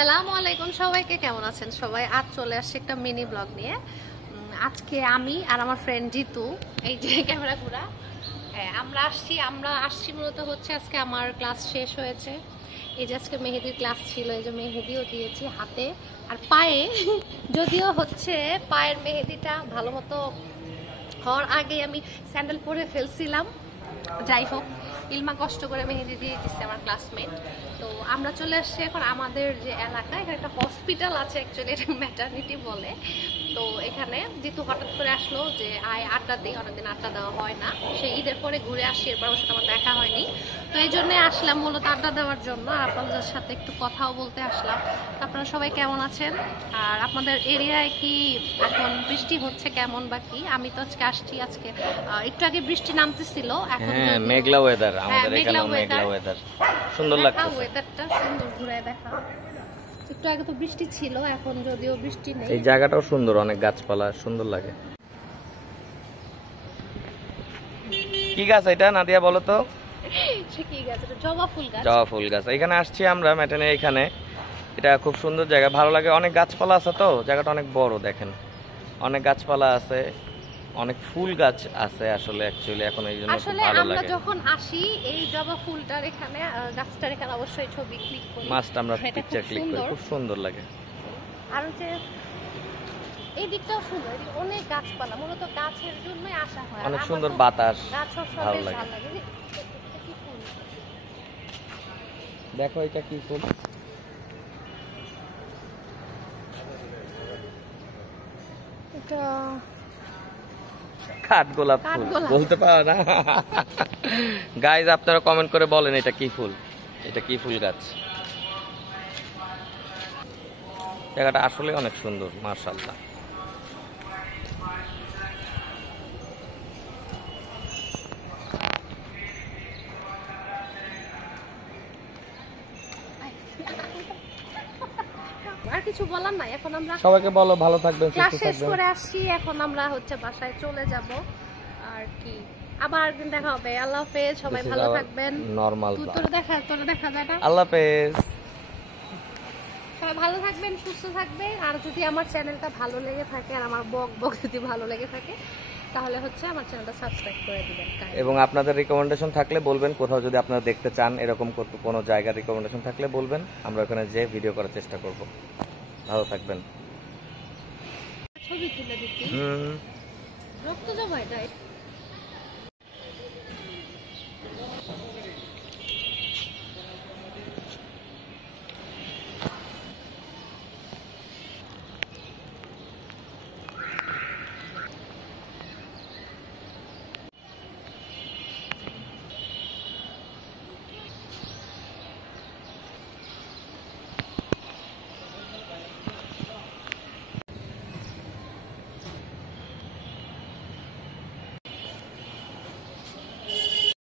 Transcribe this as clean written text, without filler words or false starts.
আসসালামু আলাইকুম সবাইকে, কেমন আছেন সবাই? আজ চলে আসছে একটা মিনি ব্লগ নিয়ে। আজকে আমি আর আমার ফ্রেন্ড জিতু, এই যে ক্যামেরা ঘোরা, আমরা আসছি মূলত হচ্ছে আজকে আমার ক্লাস শেষ হয়েছে। এই যে আজকে মেহেদির ক্লাস ছিল, এই যে মেহেদিও দিয়েছি হাতে আর পায়ে। যদিও হচ্ছে পায়ের মেহেদিটা ভালো মতো হওয়ার আগে আমি স্যান্ডেল পরে ফেলছিলাম। যাই হোক, ইলমা কষ্ট করে মেহেদি দিয়ে দিচ্ছে, আমার ক্লাসমেট। তো আমরা চলে আসছি এখন আমাদের যে এলাকায়, এখানে একটা হসপিটাল আছে, অ্যাকচুয়ালি এটা ম্যাটারনিটি বলে। তো এখানে যেহেতু হঠাৎ করে আসলো যে আয় আড্ডা দিই, অনেকদিন আড্ডা দেওয়া হয় না, সেই ঈদের পরে ঘুরে আসি, এরপর ওর সাথে আমার দেখা হয়নি। তো এই জন্যে আসলাম মূলত আড্ডা দেওয়ার জন্য, আর আপনাদের সাথে একটু কথাও বলতে আসলাম। তো আপনারা সবাই কেমন আছেন? আর আপনাদের এরিয়ায় কি এখন বৃষ্টি হচ্ছে কেমন বা কি? আমি তো আজকে আসছি, আজকে একটু আগে বৃষ্টি নামতেছিল, এখন মেঘলা ওয়েদার, আমাদের এখানে মেঘলা ওয়েদার, সুন্দর লাগছে। ওয়েদারটা সুন্দর, ঘুরে দেখা। একটু আগে তো বৃষ্টি ছিল, এখন যদিও বৃষ্টি নেই। এই জায়গাটাও সুন্দর, অনেক গাছপালা, সুন্দর লাগে। কি গাছ এটা নাদিয়া বলো তো? কি গাছ এটা? জবা ফুল গাছ। জবা ফুল গাছ। এখানে আসছি আমরা ম্যাটানে, এখানে এটা খুব সুন্দর জায়গা, ভালো লাগে। অনেক গাছপালা আছে, তো জায়গাটা অনেক বড়, দেখেন অনেক গাছপালা আছে, অনেক ফুল গাছ আছে আসলে অ্যাকচুয়ালি এখন, এই জন্য আসলে ভালো আমরা লাগে। যখন আসি এই জবা ফুলটার এখানে, গাছটার এখানে অবশ্যই ছবি ক্লিক করি, মাস্ট আমরা পিকচার ক্লিক করি, খুব সুন্দর লাগে। আর হচ্ছে এই দিকটাও সুন্দর, এদিকে অনেক গাছপালা, মূলত গাছের জন্যই আসা হয়, অনেক সুন্দর বাতাস, ভালো লাগে। দেখো এটা কি ফুল? এটা কাঠগোলাপ ফুল বলতে পারো না? গাইজ আপনারা কমেন্ট করে বলেন এটা কি ফুল, এটা কি ফুল গাছ। জায়গাটা আসলে অনেক সুন্দর, মাশাআল্লাহ। আর কিছু বলার নাই, এখন আমরা সবাইকে বলো ভালো থাকবেন, ক্লাস সুস্থ শেষ থাকবেন। করে আসছি, এখন আমরা হচ্ছে বাসায় চলে যাব। আর কি, আবার একদিন দেখা হবে। আল্লাহ হাফেজ, সবাই ভালো থাকবেন। নরমাল তোরা দেখা যায় না। আল্লাহ হাফেজ, সবাই ভালো থাকবেন, সুস্থ থাকবেন। আর যদি আমার চ্যানেলটা ভালো লেগে থাকে, আর আমার বক যদি ভালো লেগে থাকে, তাহলে হচ্ছে আমার চ্যানেলটা সাবস্ক্রাইব করে দিবেন। এবং আপনাদের রিকমেন্ডেশন থাকলে বলবেন, কোথাও যদি আপনারা দেখতে চান এরকম কোনো জায়গার রিকমেন্ডেশন থাকলে বলবেন, আমরা ওখানে যেয়ে ভিডিও করার চেষ্টা করব। ভালো থাকবেন। ছবি তুলে দিচ্ছি, রক্ত জমা এটা।